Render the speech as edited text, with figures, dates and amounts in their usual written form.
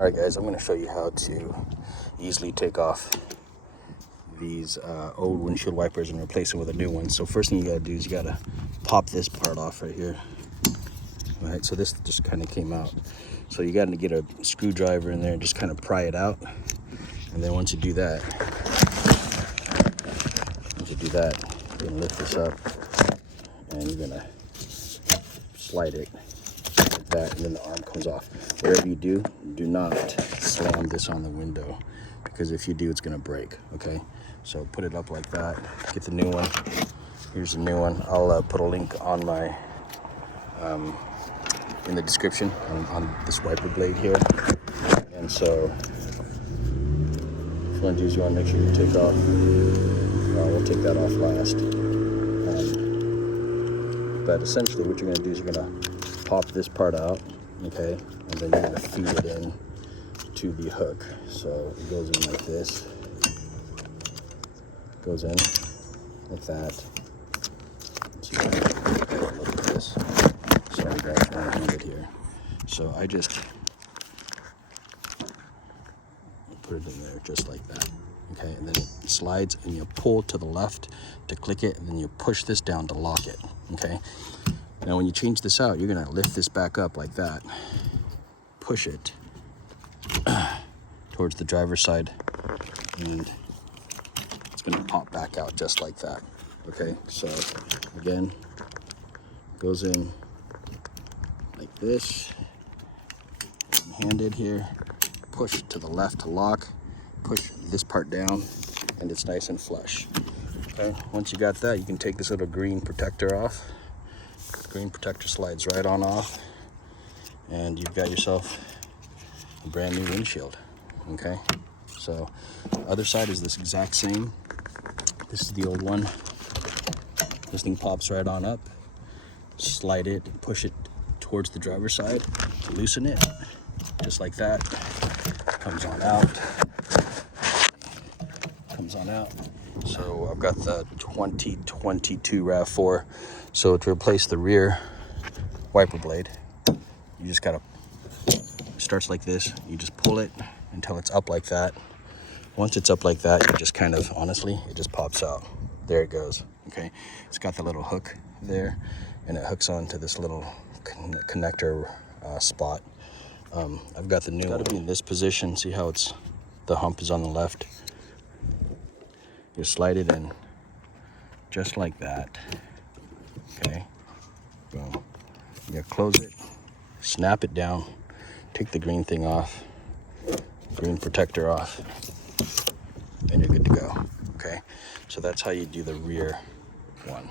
Alright guys, I'm going to show you how to easily take off these old windshield wipers and replace them with a new one. So first thing you got to do is you got to pop this part off right here. Alright, so this just kind of came out. So you got to get a screwdriver in there and just kind of pry it out. And then once you do that, you're going to lift this up and you're going to slide it like that, and then the arm comes off. Whatever you do, do not slam this on the window, because if you do, it's going to break. Okay, so put it up like that, get the new one. Here's the new one. I'll put a link on my in the description on this wiper blade here. And so what you want to do is you want to make sure you take off, we'll take that off last, but essentially what you're going to do is you're going to pop this part out, okay, and then you're going to feed it in to the hook. So it goes in like this, goes in like that. So look at this. Sorry guys, I'm going to hand it here. So I just put it in there just like that, okay, and then it slides and you pull to the left to click it, and then you push this down to lock it, okay. Now when you change this out, you're going to lift this back up like that, push it towards the driver's side, and it's going to pop back out just like that. Okay, so again, goes in like this, handed here, push to the left to lock, push this part down, and it's nice and flush. Okay, once you got that, you can take this little green protector off. Green protector slides right on off, and you've got yourself a brand new windshield. Okay, so other side is this exact same. This is the old one. This thing pops right on up, slide it, push it towards the driver's side, loosen it just like that, comes on out. So I've got the 2022 Rav4. So to replace the rear wiper blade, you just gotta, it starts like this, you just pull it until it's up like that. Once it's up like that, you just kind of, honestly, it just pops out. There it goes, okay? It's got the little hook there, and it hooks onto this little connector spot. I've got the new one. Gotta be in this position. See how it's, the hump is on the left? You slide it in just like that. Okay, boom. You close it, snap it down, take the green thing off, green protector off, and you're good to go. Okay, so that's how you do the rear one.